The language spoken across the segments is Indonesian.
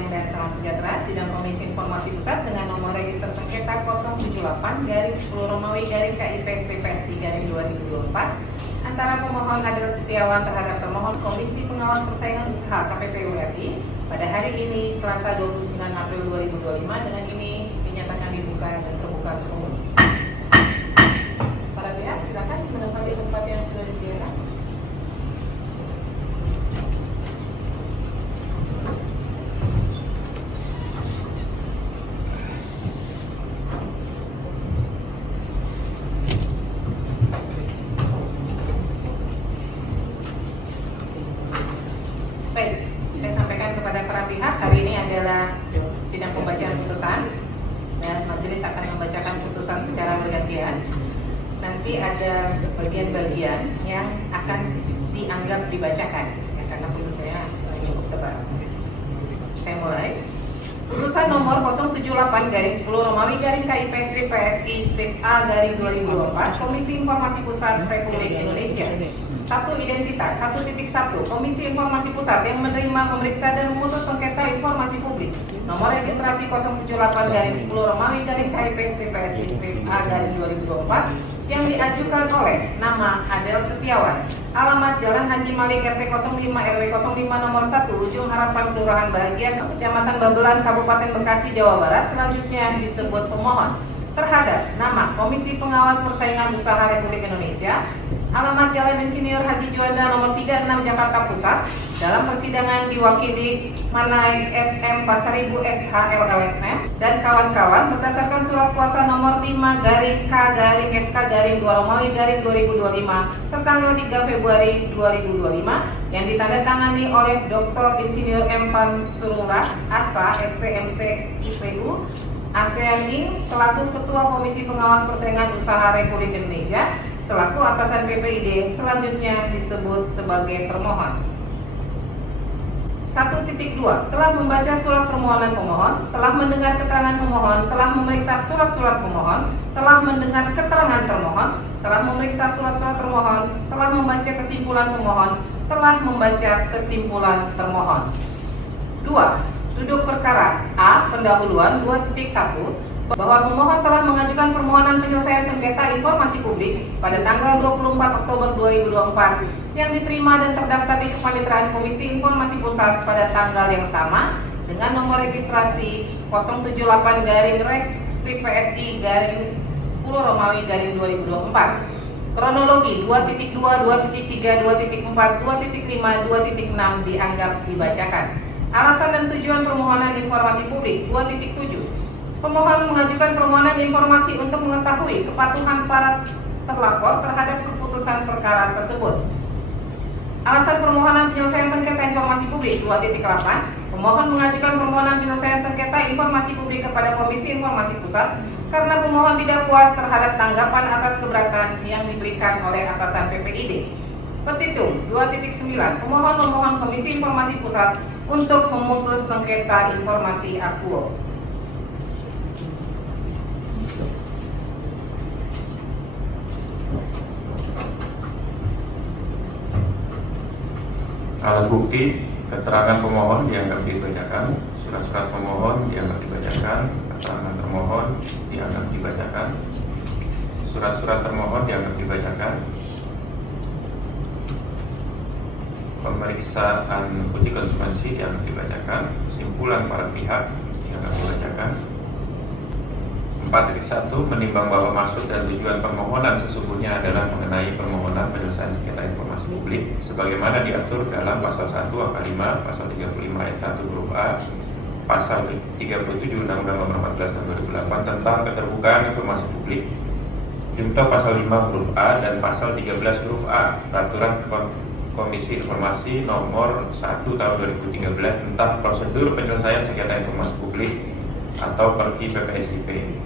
siang dan salam sejahtera. Sidang Komisi Informasi Pusat dengan nomor register sengketa 078-10-Romawi-KIP-PSI-2024 antara pemohon Adel Setiawan terhadap termohon Komisi Pengawas Persaingan Usaha KPPU RI pada hari ini Selasa 29 April 2025. Dengan ini dinyatakan dibuka dan terbuka untuk umum. Para pihak silakan menempati tempat yang sudah disediakan. Baik, saya sampaikan kepada para pihak, hari ini adalah sidang pembacaan putusan dan majelis akan membacakan putusan secara bergantian. Nanti ada bagian-bagian yang akan dianggap dibacakan ya, karena putusannya cukup tebal. Saya mulai. Putusan nomor 078-10-Romawi-KIP-PSI-A-2024 Komisi Informasi Pusat Republik Indonesia. 1. Identitas 1.1 Komisi Informasi Pusat yang menerima, memeriksa dan memutus sengketa informasi publik nomor registrasi 078-10-Romawi-KIP-PSI-A-2024 yang diajukan oleh nama Adel Setiawan, alamat Jalan Haji Malik RT 05 RW 05 nomor 1 Ujung Harapan Kelurahan Bahagian Kecamatan Babelan Kabupaten Bekasi Jawa Barat. Selanjutnya disebut pemohon terhadap nama Komisi Pengawas Persaingan Usaha Republik Indonesia, alamat Jalan Insinyur Haji Juanda nomor 36 Jakarta Pusat. Dalam persidangan diwakili Manai SM Pasaribu SHLLM dan kawan-kawan berdasarkan surat kuasa nomor 5-K-SK-2 Romawi-2025 tertanggal 3 Februari 2025 yang ditandatangani oleh Dr. Insinyur M. Pansurullah ASA STMT IPU ASEAN Inc. selaku Ketua Komisi Pengawas Persaingan Usaha Republik Indonesia selaku atasan PPID, selanjutnya disebut sebagai termohon. 1.2 Telah membaca surat permohonan pemohon, telah mendengar keterangan pemohon, telah memeriksa surat-surat pemohon, telah mendengar keterangan termohon, telah memeriksa surat-surat termohon, telah membaca kesimpulan pemohon, telah membaca kesimpulan termohon. 2. Duduk perkara A. Pendahuluan 2.1 bahwa pemohon telah mengajukan permohonan penyelesaian sengketa informasi publik pada tanggal 24 Oktober 2024 yang diterima dan terdaftar di Kepaniteraan Komisi Informasi Pusat pada tanggal yang sama dengan nomor registrasi 078-PSI-10-Romawi-2024. Kronologi 2.2, 2.3, 2.4, 2.5, 2.6 dianggap dibacakan. Alasan dan tujuan permohonan informasi publik 2.7. Pemohon mengajukan permohonan informasi untuk mengetahui kepatuhan para terlapor terhadap keputusan perkara tersebut. Alasan permohonan penyelesaian sengketa informasi publik 2.8. Pemohon mengajukan permohonan penyelesaian sengketa informasi publik kepada Komisi Informasi Pusat karena pemohon tidak puas terhadap tanggapan atas keberatan yang diberikan oleh atasan PPID. Petitum 2.9. Pemohon memohon Komisi Informasi Pusat untuk memutus sengketa informasi akuo. Alat bukti, keterangan pemohon dianggap dibacakan, surat-surat pemohon dianggap dibacakan, keterangan termohon dianggap dibacakan, surat-surat termohon dianggap dibacakan, pemeriksaan bukti konsekuensi dianggap dibacakan, kesimpulan para pihak dianggap dibacakan. 4.1 menimbang bahwa maksud dan tujuan permohonan sesungguhnya adalah mengenai permohonan penyelesaian sengketa informasi publik sebagaimana diatur dalam pasal 1 angka 5, pasal 35 ayat 1 huruf A, pasal 37 Undang-Undang Nomor 14 Tahun 2008 tentang keterbukaan informasi publik, junto pasal 5 huruf A dan pasal 13 huruf A Peraturan Komisi Informasi Nomor 1 Tahun 2013 tentang prosedur penyelesaian sengketa informasi publik atau Perki PPSIP.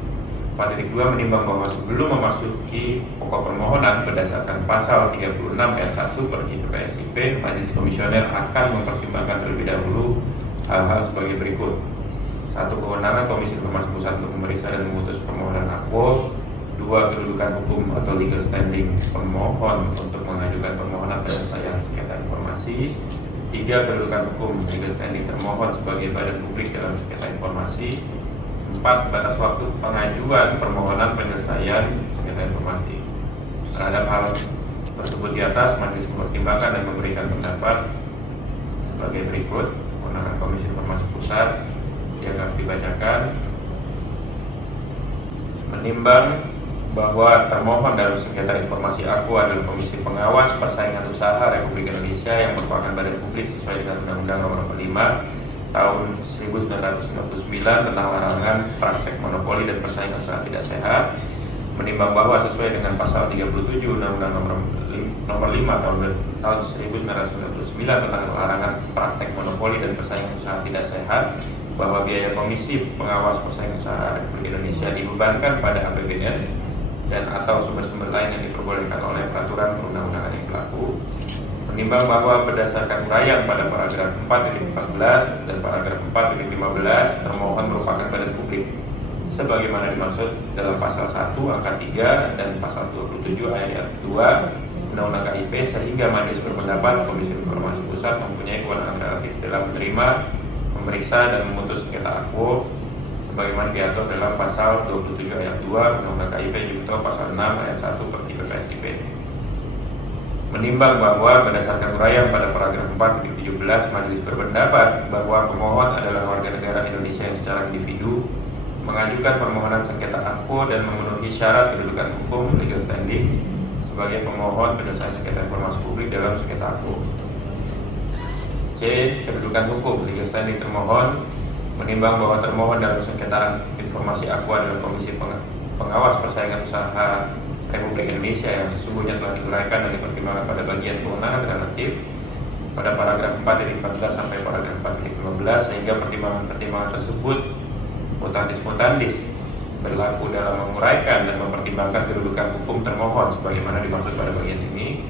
4.2 menimbang bahwa sebelum memasuki pokok permohonan berdasarkan pasal 36 ayat 1 Perki PPSIP, Majelis Komisioner akan mempertimbangkan terlebih dahulu hal-hal sebagai berikut. 1. Kewenangan Komisi Informasi Pusat untuk memeriksa dan memutus permohonan akuo. 2. Kedudukan hukum atau legal standing pemohon untuk mengajukan permohonan penyelesaian sengketa informasi. 3. Kedudukan hukum legal standing termohon sebagai badan publik dalam sengketa informasi. 4. Batas waktu pengajuan permohonan penyelesaian sengketa informasi. Terhadap hal tersebut di atas, majelis mempertimbangkan dan memberikan pendapat sebagai berikut. Kewenangan Komisi Informasi Pusat dianggap dibacakan. Menimbang bahwa termohon dalam sengketa informasi aku adalah Komisi Pengawas Persaingan Usaha Republik Indonesia yang merupakan badan publik sesuai dengan Undang-Undang Nomor 5 Tahun 1999 tentang larangan praktek monopoli dan persaingan usaha tidak sehat. Menimbang bahwa sesuai dengan pasal 37 Undang-Undang Nomor 5 tahun 1999 tentang larangan praktek monopoli dan persaingan usaha tidak sehat, bahwa biaya Komisi Pengawas Persaingan Usaha Republik Indonesia dibebankan pada APBN dan atau sumber-sumber lain yang diperbolehkan oleh peraturan perundang-undangan yang berlaku. Menimbang bahwa berdasarkan uraian pada paragraf 4.14 dan paragraf 4.15 termohon merupakan badan publik sebagaimana dimaksud dalam pasal 1 angka 3 dan pasal 27 ayat 2 Undang-Undang KIP, sehingga majelis berpendapat Komisi Informasi Pusat mempunyai kewenangan relatif dalam menerima, memeriksa dan memutus sengketa aku sebagaimana diatur dalam pasal 27 ayat 2 Undang-Undang KIP junto pasal 6 ayat 1 Perti PPSIP. Menimbang bahwa berdasarkan uraian pada paragraf 4.17 majelis berpendapat bahwa pemohon adalah warga negara Indonesia yang secara individu mengajukan permohonan sengketa aku dan memenuhi syarat kedudukan hukum legal standing sebagai pemohon penyelesaian sengketa informasi publik dalam sengketa aku. C. Kedudukan hukum legal standing termohon. Menimbang bahwa termohon dalam sengketa informasi aku adalah Komisi Pengawas Persaingan Usaha Republik Indonesia yang sesungguhnya telah diuraikan dan dipertimbangkan pada bagian kewenangan relatif pada paragraf 4.14 sampai paragraf 4.15, sehingga pertimbangan-pertimbangan tersebut mutatis mutandis berlaku dalam menguraikan dan mempertimbangkan kedudukan hukum termohon sebagaimana dimaksud pada bagian ini.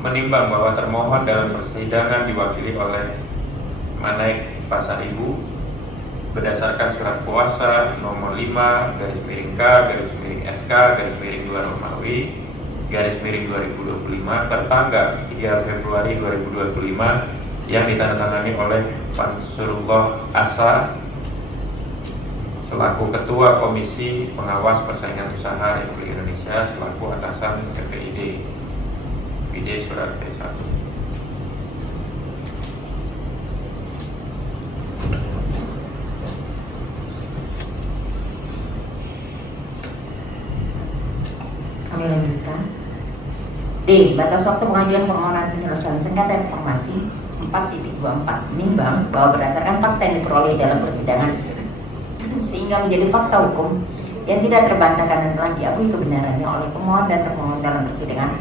Menimbang bahwa termohon dalam persidangan diwakili oleh Manaik Pasar Ibu berdasarkan surat kuasa nomor 5/K/SK/2 Romawi /2025 tertanggal 3 Februari 2025 yang ditandatangani oleh Pansurullah Asa selaku Ketua Komisi Pengawas Persaingan Usaha Republik Indonesia selaku atasan PPID. PD surat T1. Kami lanjutkan. D. Batas waktu pengajuan permohonan penyelesaian sengketa informasi 4.24. Menimbang bahwa berdasarkan fakta yang diperoleh dalam persidangan sehingga menjadi fakta hukum yang tidak terbantahkan dan telah diakui kebenarannya oleh pemohon dan termohon dalam persidangan,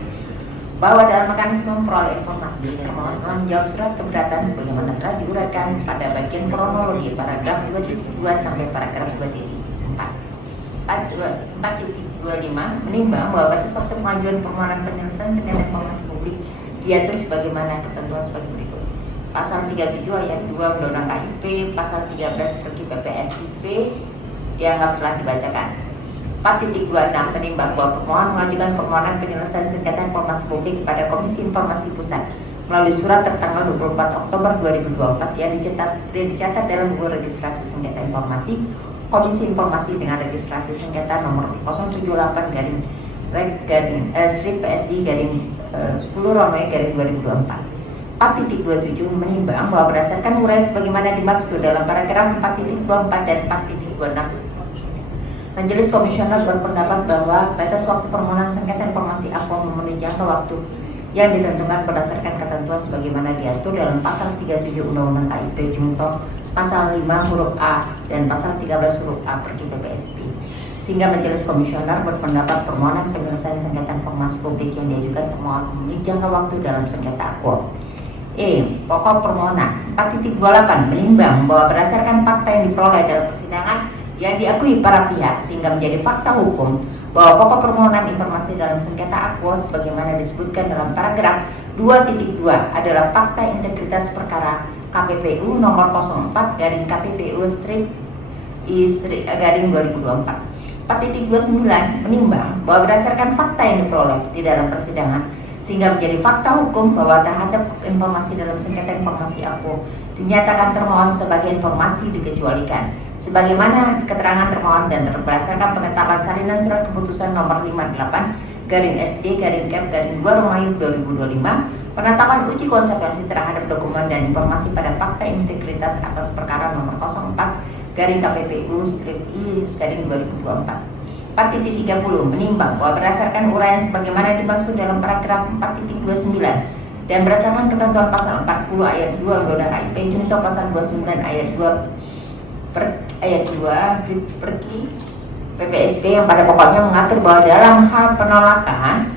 bahwa dalam mekanisme memperoleh informasi termohon telah menjawab surat keberatan sebagaimana telah diuraikan pada bagian kronologi paragraf 2.2 sampai paragraf 2.4. 4.25. Menimbang bahwa batas waktu pengajuan permohonan penyelesaian sengketa informasi publik diatur sebagaimana ketentuan sebagai berikut. Pasal 37 ayat 2 Undang-Undang KIP, pasal 13 Perti PPSIP dianggap telah dibacakan. 4.26. Menimbang bahwa pemohon mengajukan permohonan penyelesaian sengketa informasi publik kepada Komisi Informasi Pusat melalui surat tertanggal 24 Oktober 2024 yang dicatat dalam buku registrasi sengketa informasi Komisi Informasi dengan registrasi sengketa nomor 078/PSI/10/2024. 4.27. Menimbang bahwa berdasarkan uraian sebagaimana dimaksud dalam paragraf 4.24 dan 4.26, Majelis Komisioner berpendapat bahwa batas waktu permohonan sengketa informasi aku memenuhi jangka waktu yang ditentukan berdasarkan ketentuan sebagaimana diatur dalam pasal 37 Undang-Undang KIP junto pasal 5 huruf A dan pasal 13 huruf A Perti PPSP, sehingga Majelis Komisioner berpendapat permohonan penyelesaian sengketa informasi publik yang diajukan pemohon memenuhi jangka waktu dalam sengketa aku. Pokok permohonan 4.28. Menimbang bahwa berdasarkan fakta yang diperoleh dalam persidangan yang diakui para pihak sehingga menjadi fakta hukum bahwa pokok permohonan informasi dalam sengketa aku sebagaimana disebutkan dalam paragraf 2.2 adalah fakta integritas perkara KPPU nomor 04/KPPU/I/2024. 4.29. Menimbang bahwa berdasarkan fakta yang diperoleh di dalam persidangan sehingga menjadi fakta hukum bahwa terhadap informasi dalam sengketa informasi aku dinyatakan termohon sebagai informasi dikecualikan sebagaimana keterangan termohon dan berdasarkan penetapan salinan surat keputusan nomor 58-SJ-Cap-2 Romawi 2025 penetapan uji konsekuensi terhadap dokumen dan informasi pada fakta integritas atas perkara nomor 04-KPPU-I-2024. 4.30 menimbang bahwa berdasarkan uraian sebagaimana dimaksud dalam paragraf 4.29 dan berdasarkan ketentuan pasal 40 ayat 2 Undang-Undang IP junto pasal 29 ayat 2 PPSP yang pada pokoknya mengatur bahwa dalam hal penolakan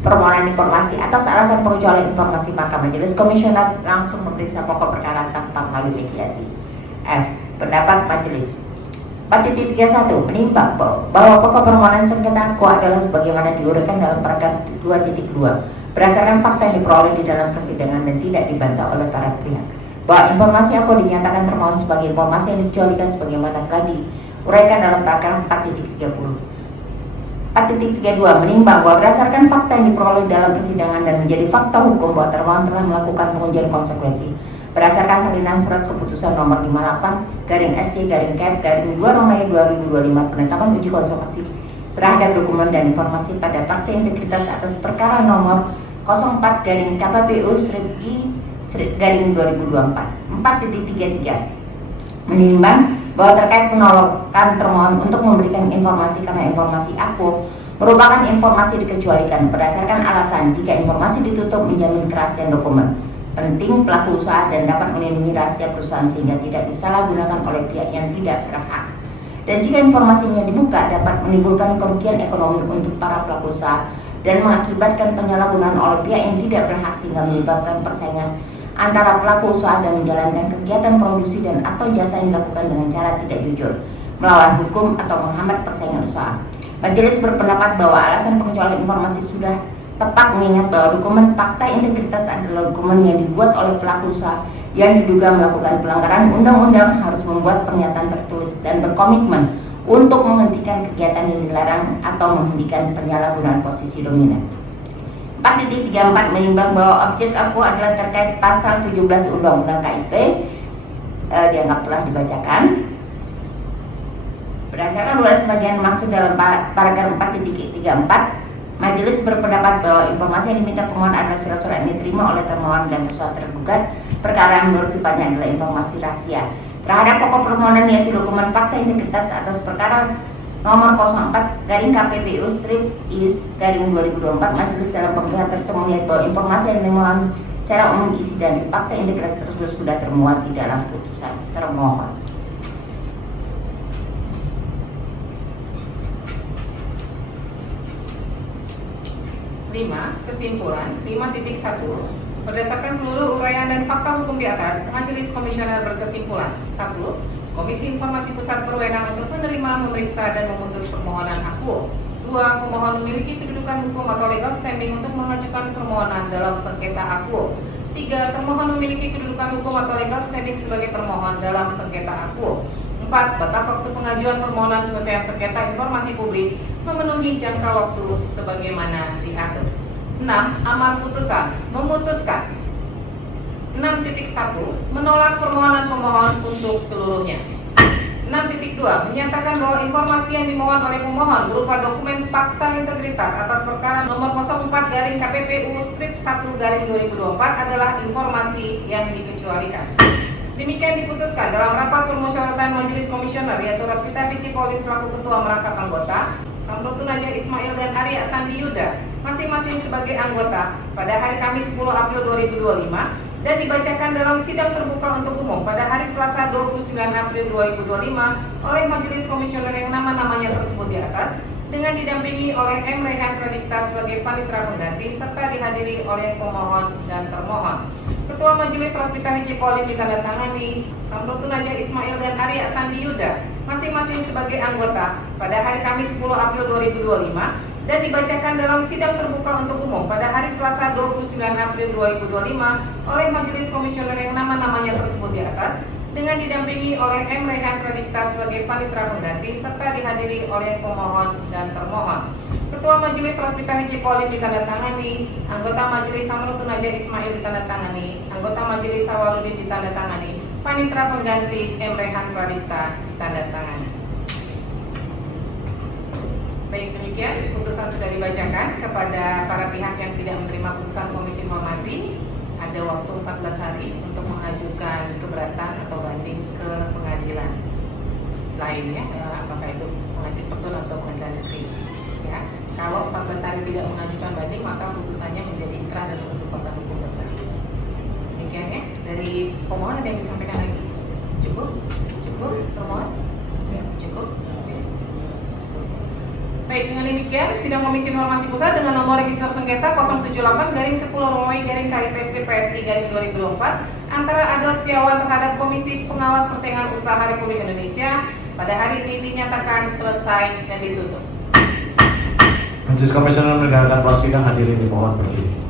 permohonan informasi atas alasan pengecualian informasi maka majelis komisioner langsung memeriksa pokok perkara tanpa melalui mediasi. F. Pendapat majelis 4.31 menimbang bahwa pokok permohonan sengketa aku adalah sebagaimana diuraikan dalam paragraf 2.2 berdasarkan fakta yang diperoleh di dalam persidangan dan tidak dibantah oleh para pihak bahwa informasi aku dinyatakan termohon sebagai informasi yang dikecualikan sebagaimana telah diuraikan dalam paragraf 4.30. 4.32 menimbang bahwa berdasarkan fakta yang diperoleh dalam persidangan dan menjadi fakta hukum bahwa termohon telah melakukan pengujian konsekuensi berdasarkan salinan surat keputusan nomor 58-SC-Cap-2 Romawi 2025 penetapan uji konsekuensi terhadap dokumen dan informasi pada fakta integritas atas perkara nomor 04-KPPU-I-2024. 4.33 menimbang bahwa terkait penolakan termohon untuk memberikan informasi karena informasi aku merupakan informasi dikecualikan berdasarkan alasan jika informasi ditutup menjamin kerahasiaan dokumen penting pelaku usaha dan dapat melindungi rahasia perusahaan sehingga tidak disalahgunakan oleh pihak yang tidak berhak. Dan jika informasinya dibuka dapat menimbulkan kerugian ekonomi untuk para pelaku usaha dan mengakibatkan penyalahgunaan oleh pihak yang tidak berhak sehingga menyebabkan persaingan antara pelaku usaha dan menjalankan kegiatan produksi dan atau jasa yang dilakukan dengan cara tidak jujur, melawan hukum atau menghambat persaingan usaha. Majelis berpendapat bahwa alasan pengecualian informasi sudah tepat mengingat bahwa dokumen fakta integritas adalah dokumen yang dibuat oleh pelaku usaha yang diduga melakukan pelanggaran undang-undang harus membuat pernyataan tertulis dan berkomitmen untuk menghentikan kegiatan yang dilarang atau menghentikan penyalahgunaan posisi dominan. 4.34 menimbang bahwa objek aku adalah terkait pasal 17 Undang-Undang KIP dianggap telah dibacakan. Berdasarkan luar sebagian maksud dalam paragraf 4.34 Majelis berpendapat bahwa informasi yang diminta pemohon adalah surat-surat yang diterima oleh termohon dan perusahaan tergugat perkara yang menurut sifatnya adalah informasi rahasia terhadap pokok permohonan yaitu dokumen fakta integritas atas perkara nomor 04-KPPU-I-2024. Majelis dalam pemeriksaan tertentu melihat bahwa informasi yang dimohon secara umum isi dan fakta integritas tersebut sudah termuat di dalam putusan termohon. Kesimpulan 5.1 berdasarkan seluruh uraian dan fakta hukum di atas, Majelis Komisioner berkesimpulan 1. Komisi Informasi Pusat berwenang untuk menerima, memeriksa, dan memutus permohonan aku. 2. Pemohon memiliki kedudukan hukum atau legal standing untuk mengajukan permohonan dalam sengketa aku. 3. Termohon memiliki kedudukan hukum atau legal standing sebagai termohon dalam sengketa aku. 4. Batas waktu pengajuan permohonan penyelesaian sengketa informasi publik memenuhi jangka waktu sebagaimana diatur. 6. Amar putusan memutuskan 6.1 menolak permohonan pemohon untuk seluruhnya. 6.2 menyatakan bahwa informasi yang dimohon oleh pemohon berupa dokumen fakta integritas atas perkara nomor 04-KPPU-1-2024 adalah informasi yang dikecualikan. Demikian diputuskan dalam rapat permusyawaratan Majelis Komisioner yaitu Rospita Vici Pauline selaku Ketua Merangkap Anggota, Samrutun Naja Ismail dan Arya Sandi Yuda masing-masing sebagai anggota pada hari Kamis 10 April 2025 dan dibacakan dalam sidang terbuka untuk umum pada hari Selasa 29 April 2025 oleh Majelis Komisioner yang nama-namanya tersebut di atas dengan didampingi oleh M. Rehan Pradipta sebagai panitera pengganti serta dihadiri oleh pemohon dan termohon. Ketua Majelis Rospita Vici Pauline ditandatangani Samrutun Naja Ismail dan Arya Sandi Yuda masing-masing sebagai anggota pada hari Kamis 10 April 2025 dan dibacakan dalam sidang terbuka untuk umum pada hari Selasa 29 April 2025 oleh Majelis Komisioner yang nama-namanya tersebut di atas dengan didampingi oleh M. Rehan Pradipta sebagai panitera pengganti serta dihadiri oleh pemohon dan termohon. Ketua Majelis Rospita Hiji Polim ditandatangani, anggota Majelis Samrutun Naja Ismail ditandatangani, anggota Majelis Sawaludin ditandatangani, panitera pengganti M. Rehan Pradipta ditandatangani. Baik, demikian putusan sudah dibacakan. Kepada para pihak yang tidak menerima putusan Komisi Informasi, ada waktu 14 hari untuk mengajukan keberatan atau banding ke pengadilan lainnya, apakah itu pengadilan petun atau pengadilan negeri. Ya, kalau 14 hari tidak mengajukan banding, maka putusannya menjadi inkrah dan berkekuatan hukum tetap. Demikian ya. Dari pemohon ada yang disampaikan lagi? Cukup? Cukup? Termohon? Ya, cukup? Baik, dengan demikian sidang Komisi Informasi Pusat dengan nomor register sengketa 078-10-KIP-PSI-2024 antara Adel Setiawan terhadap Komisi Pengawas Persaingan Usaha Republik Indonesia pada hari ini dinyatakan selesai dan ditutup. Majelis Komisioner mendengarkan sidang, hadirin dimohon berdiri.